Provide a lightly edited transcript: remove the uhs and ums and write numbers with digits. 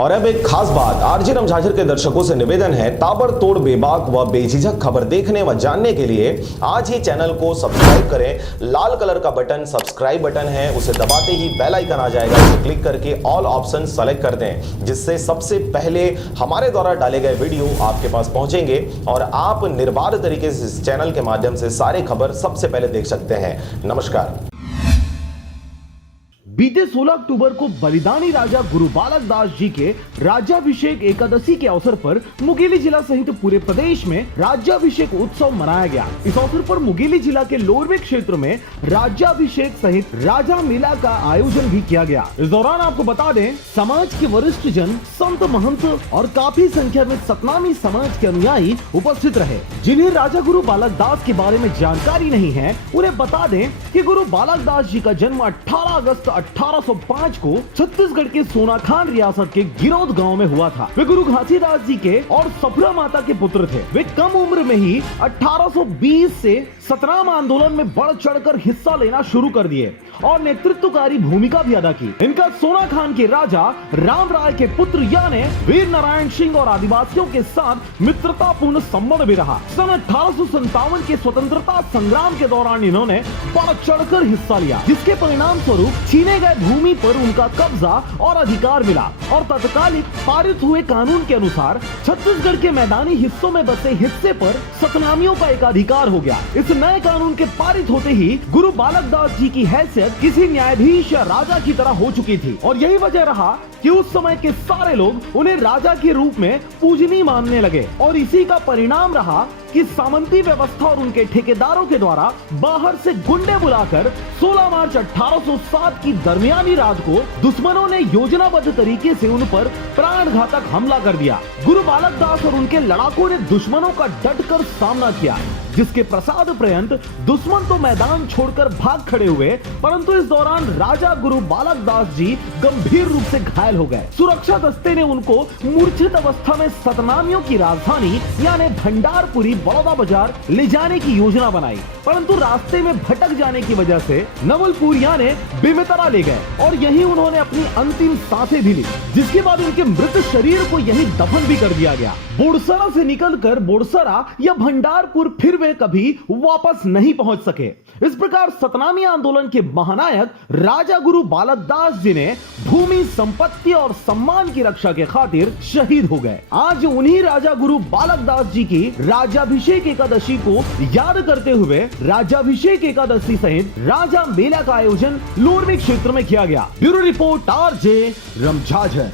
और अब एक खास बात, आरजे रमझाझर के दर्शकों से निवेदन है, ताबड़तोड़ बेबाक व बेझिझक खबर देखने व जानने के लिए आज ही चैनल को सब्सक्राइब करें। लाल कलर का बटन सब्सक्राइब बटन है, उसे दबाते ही बेल आइकन आ जाएगा, उसे क्लिक करके ऑल ऑप्शन सेलेक्ट कर दें, जिससे सबसे पहले हमारे द्वारा डाले गए वीडियो आपके पास पहुंचेंगे और आप निर्बाध तरीके से इस चैनल के माध्यम से सारे खबर सबसे पहले देख सकते हैं। नमस्कार। बीते 16 अक्टूबर को बलिदानी राजा गुरु बालक दास जी के राज्याभिषेक एकादशी के अवसर पर मुंगेली जिला सहित पूरे प्रदेश में राज्याभिषेक उत्सव मनाया गया। इस अवसर पर मुंगेली जिला के लोरवे क्षेत्र में राज्याभिषेक सहित राजा मेला का आयोजन भी किया गया। इस दौरान आपको बता दें, समाज के वरिष्ठ जन, संत महंत और काफी संख्या में सतनामी समाज के अनुयायी उपस्थित रहे। जिन्हें राजा गुरु बालक दास के बारे में जानकारी नहीं है, उन्हें बता दें कि गुरु बालक दास जी का जन्म 18 अगस्त 1805 को छत्तीसगढ़ के सोनाखान रियासत के गिरौद गांव में हुआ था। वे गुरु घासीदास जी के और सफरा माता के पुत्र थे। वे कम उम्र में ही 1820 से सतनाम आंदोलन में बढ़ चढ़कर हिस्सा लेना शुरू कर दिए और नेतृत्वकारी भूमिका भी अदा की। इनका सोनाखान के राजा राम राय के पुत्र यानी वीर नारायण सिंह और आदिवासियों के साथ मित्रतापूर्ण संबंध भी रहा। सन 1857 के स्वतंत्रता संग्राम के दौरान इन्होंने बढ़ चढ़कर हिस्सा लिया, जिसके परिणाम स्वरूप छीने गए भूमि पर उनका कब्जा और अधिकार मिला और तत्कालिक पारित हुए कानून के अनुसार छत्तीसगढ़ के मैदानी हिस्सों में बसे हिस्से पर सतनामियों का एकाधिकार हो गया। इस नए कानून के पारित होते ही गुरु बालक दास जी की हैसियत किसी न्यायाधीश या राजा की तरह हो चुकी थी और यही वजह रहा कि उस समय के सारे लोग उन्हें राजा के रूप में पूजनीय मानने लगे और इसी का परिणाम रहा कि सामंती व्यवस्था और उनके ठेकेदारों के द्वारा बाहर से गुंडे बुलाकर 16 मार्च 1807 की दरमियानी रात को दुश्मनों ने योजनाबद्ध तरीके से उन पर प्राणघातक हमला कर दिया। गुरु बालक दास और उनके लड़ाकों ने दुश्मनों का डटकर सामना किया, जिसके प्रसाद पर्यंत दुश्मन तो मैदान छोड़कर भाग खड़े हुए, परंतु इस दौरान राजा गुरु बालक दास जी गंभीर रूप से घायल हो गए। सुरक्षा दस्ते ने उनको मूर्छित अवस्था में सतनामियों की राजधानी यानी भंडारपुरी बड़ौदा बाजार ले जाने की योजना बनाई, परंतु रास्ते में भटक जाने की वजह से नवलपुर यानी बेमेतरा ले गए और यहीं उन्होंने अपनी अंतिम सांसें भी ली, जिसके बाद उनके मृत शरीर को यहीं दफन भी कर दिया गया। बोड़सरा से निकलकर बोड़सरा या भंडारपुर फिर वे कभी वापस नहीं पहुंच सके। इस प्रकार सतनामी आंदोलन के महानायक राजा गुरु बालक दास जी ने भूमि, संपत्ति और सम्मान की रक्षा के खातिर शहीद हो गए। आज उन्हीं राजा गुरु बालक दास जी की राज्याभिषेक एकादशी को याद करते हुए राज्याभिषेक एकादशी सहित राजा मेला का आयोजन लोरवे क्षेत्र में किया गया। Bureau report RJ रमझाझर।